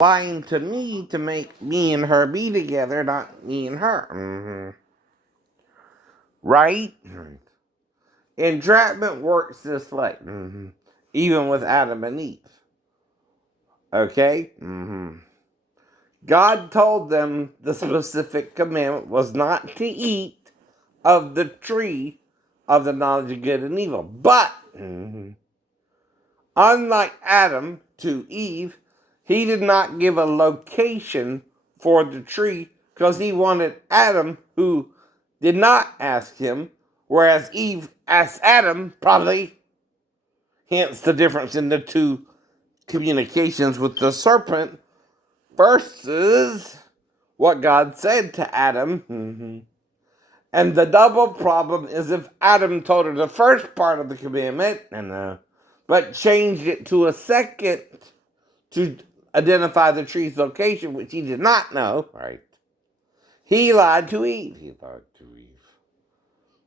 lying to me to make me and her be together, not me and her. Right? Entrapment works this way. Even with Adam and Eve. Okay? God told them the specific commandment was not to eat of the tree of the knowledge of good and evil. But, unlike Adam to Eve, he did not give a location for the tree because he wanted Adam, who did not ask him, whereas Eve asked Adam, probably. Hence the difference in the two communications with the serpent versus what God said to Adam. And the double problem is if Adam told her the first part of the commandment, but changed it to a second to identify the tree's location, which he did not know, right? He lied to Eve.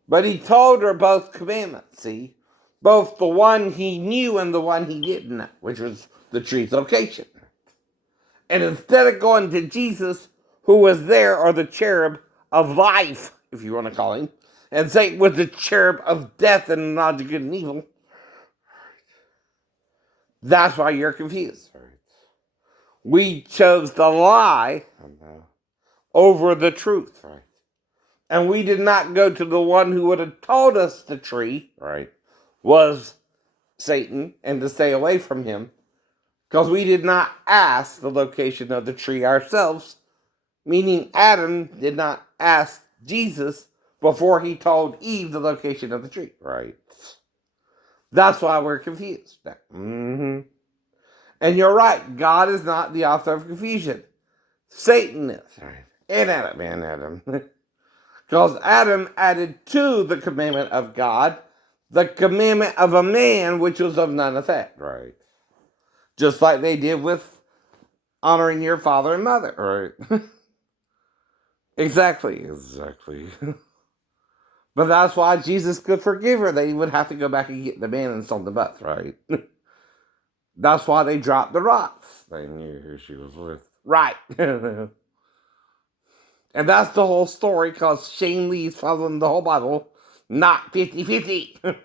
But he told her both commandments, see? Both the one he knew and the one he didn't know, which was the tree's location. And instead of going to Jesus, who was there, or the cherub of life, if you want to call him, and Satan was the cherub of death and knowledge of good and evil, that's why you're confused. We chose the lie over the truth. And we did not go to the one who would have told us the tree was Satan and to stay away from him, because we did not ask the location of the tree ourselves, meaning Adam did not ask Jesus before he told Eve the location of the tree. That's why we're confused. And you're right, God is not the author of confusion. Satan is. And Adam. Because Adam added to the commandment of God the commandment of a man, which was of none effect. Just like they did with honoring your father and mother. Exactly. But that's why Jesus could forgive her. They would have to go back and get the man and stone the butt, That's why they dropped the rocks. They knew who she was with. Right. And that's the whole story, because Shane Lee's following the whole Bible, not 50-50,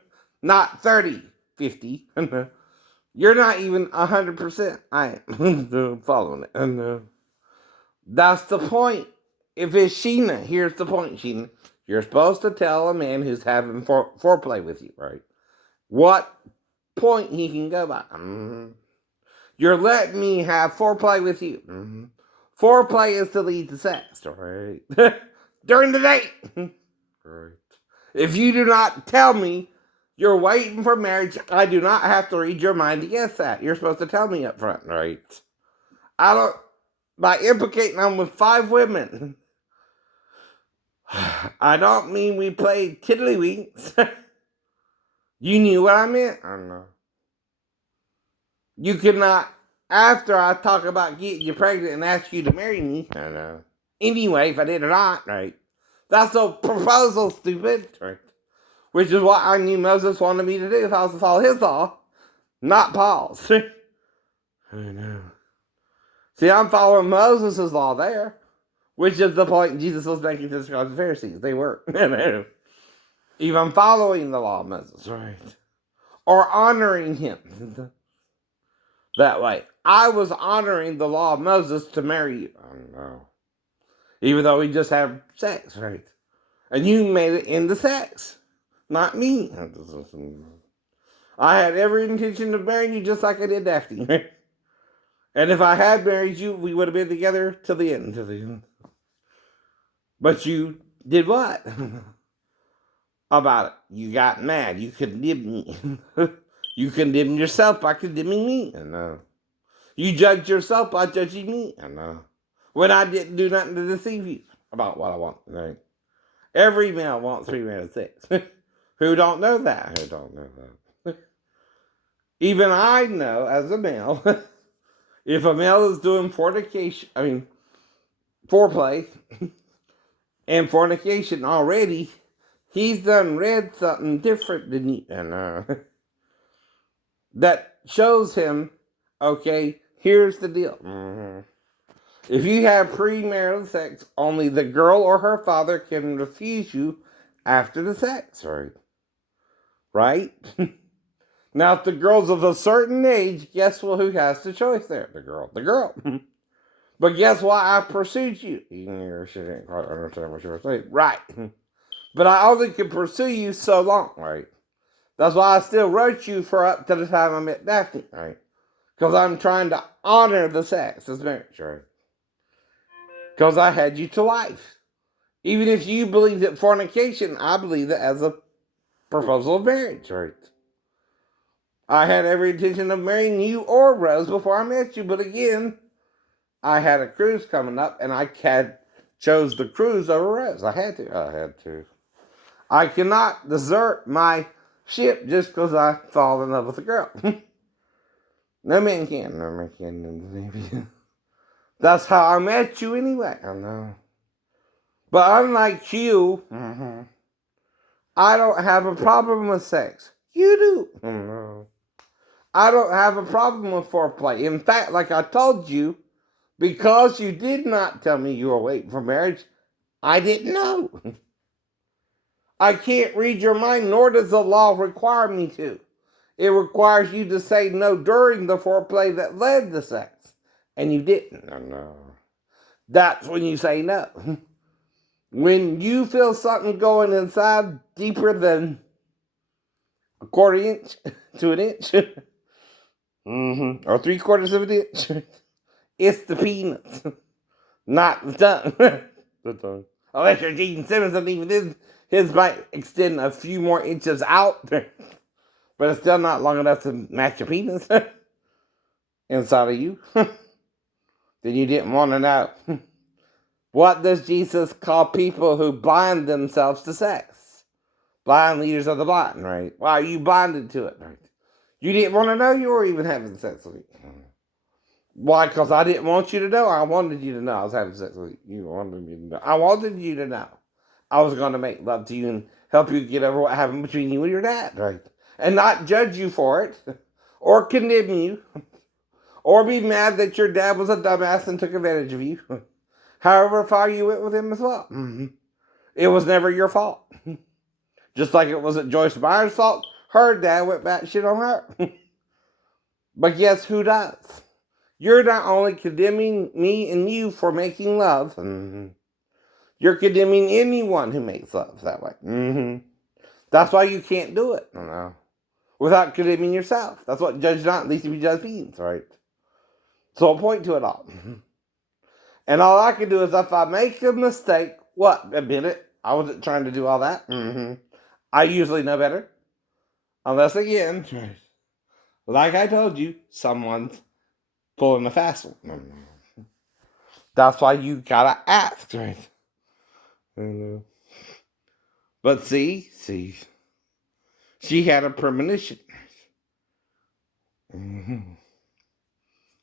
not 30-50. You're not even 100%. I am following it. And that's the point. If it's Sheena, here's the point, Sheena. You're supposed to tell a man who's having foreplay with you, what point he can go by. You're letting me have foreplay with you. Foreplay is to lead to sex, during the date. If you do not tell me you're waiting for marriage, I do not have to read your mind to guess that. You're supposed to tell me up front, I don't, by implicating I'm with 5 women, I don't mean we played tiddlywinks. You knew what I meant? I don't know. You could not, after I talk about getting you pregnant and ask you to marry me, I know. Anyway, if I did or not, That's a proposal, stupid. Which is what I knew Moses wanted me to do if I was to follow his law, not Paul's. I know. See, I'm following Moses' law there, which is the point Jesus was making to the Pharisees. They were. Even following the law of Moses, or honoring him that way. I was honoring the law of Moses to marry you. I don't know. Even though we just have sex, And you made it into sex, not me. I had every intention of marrying you just like I did Daphne. And if I had married you, we would have been together till the end. But you did what? About it. You got mad. You condemned me. You condemned yourself by condemning me. I know. You judged yourself by judging me. I know. When I didn't do nothing to deceive you about what I want. Every male wants premarital sex. Who don't know that? Even I know as a male, if a male is doing foreplay and fornication already, he's done read something different than you. That shows him, Here's the deal. Mm-hmm. If you have premarital sex, only the girl or her father can refuse you after the sex, right? Now, if the girl's of a certain age, guess who has the choice there? The girl. But guess why I pursued you? Even she didn't quite understand what you were saying. Right. But I only could pursue you so long, right? That's why I still wrote you for up to the time I met Daphne, right? Because I'm trying to honor the sex as marriage, right? Because I had you to life. Even if you believe that fornication, I believe it as a proposal of marriage, right? I had every intention of marrying you or Rose before I met you, but again, I had a cruise coming up, and I chose the cruise over Rose. I had to. I cannot desert my ship just because I fall in love with a girl. No man can. No man can. That's how I met you anyway. I know. But unlike you, I don't have a problem with sex. You do. No. I don't have a problem with foreplay. In fact, like I told you, because you did not tell me you were waiting for marriage, I didn't know. I can't read your mind, nor does the law require me to. It requires you to say no during the foreplay that led to sex. And you didn't. No. That's when you say no. When you feel something going inside deeper than a quarter inch to an inch, or 3/4 of an inch, it's the peanuts, not the tongue. The tongue. Unless you're Gene Simmons, and even his might extend a few more inches out, but it's still not long enough to match your penis inside of you. Then you didn't want to know. What does Jesus call people who blind themselves to sex? Blind leaders of the blind, right? Why are you blinded to it, right? You didn't want to know you were even having sex with me. Why? Because I didn't want you to know. I wanted you to know I was having sex with you. You wanted me to know. I wanted you to know. I was going to make love to you and help you get over what happened between you and your dad, right? And not judge you for it, or condemn you, or be mad that your dad was a dumbass and took advantage of you. However far you went with him as well. It was never your fault. Just like it wasn't Joyce Meyer's fault. Her dad went batshit on her. But guess who does? You're not only condemning me and you for making love. You're condemning anyone who makes love that way. That's why you can't do it. Without condemning yourself. That's what judge not, at least if you judge means, right? So I'll point to it all. And all I can do is if I make a mistake, what? Admit it. I wasn't trying to do all that. I usually know better. Unless, again, like I told you, someone's pulling a fast one. That's why you gotta ask, right? But see, she had a premonition. I'm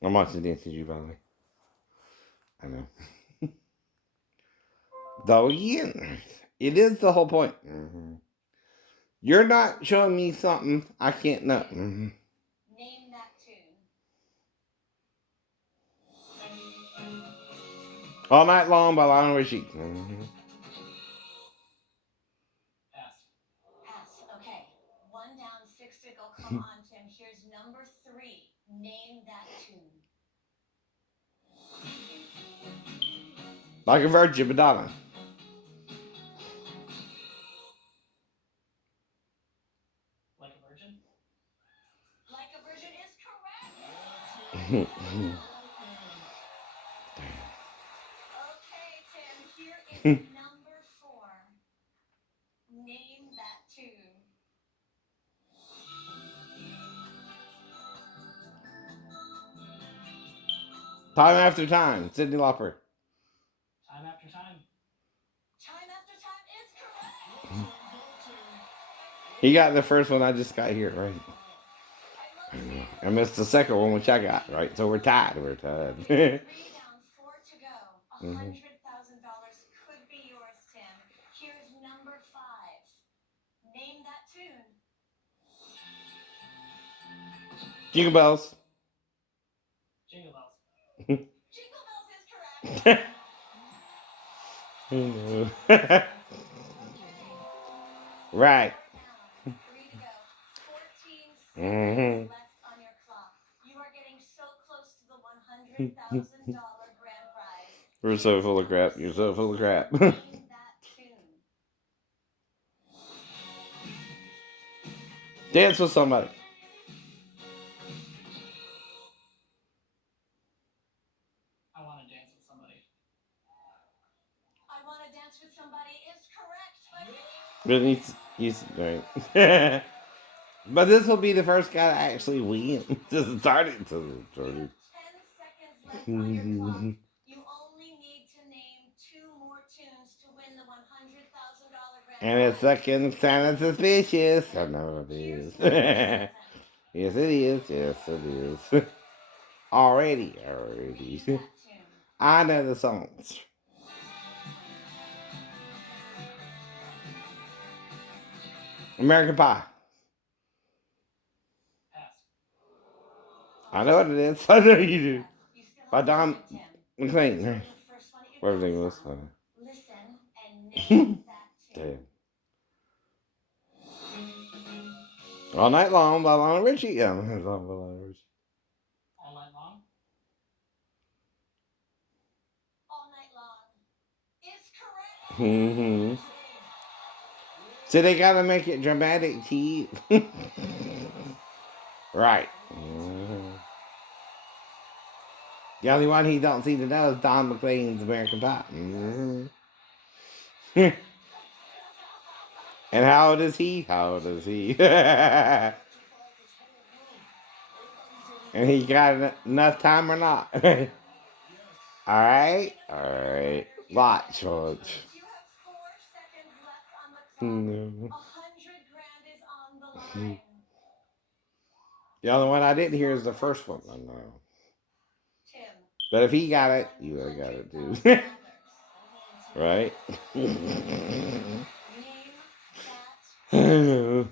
watching Dance with You, by the way. I know. Though again, it is the whole point. You're not showing me something I can't know. Name that tune. All Night Long by Lionel Richie. Pass. Okay. One down, six to go. Come on, Tim. Here's number 3. Name that tune. Like a Virgin, Madonna. Like a Virgin? Like a Virgin is correct. Okay, Tim. Here is number 4. Name that tune. Time After Time, Cyndi Lauper. Time After Time. Time After Time is correct. He got the first one, I just got here, right? I missed the second one, which I got, right? So we're tied. 3 down, 4 to go. $100,000 could be yours, Tim. Here's number 5. Name that tune. Jingle Bells. Jingle Bells. Right. Mm-hmm. We're so full of crap. You're so full of crap. Dance with somebody. I want to dance with somebody. I want to dance with somebody is correct, buddy. But he's right. But this will be the first guy to actually win. Just started to started. 10 seconds left on your clock. You only need to name 2 more tunes to win the $100,000 grand And it's prize. looking kind of suspicious. I know it is. Yes, it is. Yes, it is. Already. I know the songs. American Pie. Pass. I know what it is. I know you do. By Don McLean. Whatever his name was. Listen and name that tune. Damn. All Night Long by Lionel Richie. Yeah, all night long by Lionel Richie. All night long? All night long is correct. Mm-hmm. So they gotta make it dramatic, T. Right. Mm-hmm. The only one he don't seem to know is Don McLean's American Pie. Mm-hmm. And how old is he? How old is he? And he got enough time or not? Alright? Alright. Watch, folks. You have 4 seconds left on the clock. $100,000 is on the line. The only one I didn't hear is the first one. I know. Tim. But if he got it, you got it too. Right? Name that. I know.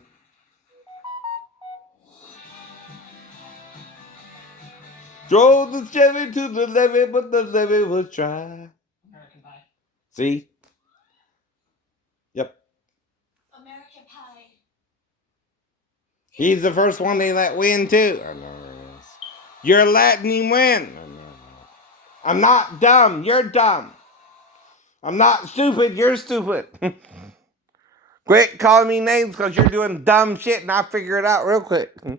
Drove the Chevy to the levee, but the levee was dry. American Pie. See? Yep. American Pie. He's the first one they let win too. I know. You're letting him win. I know. I'm not dumb. You're dumb. I'm not stupid. You're stupid. Quit calling me names because you're doing dumb shit and I'll figure it out real quick.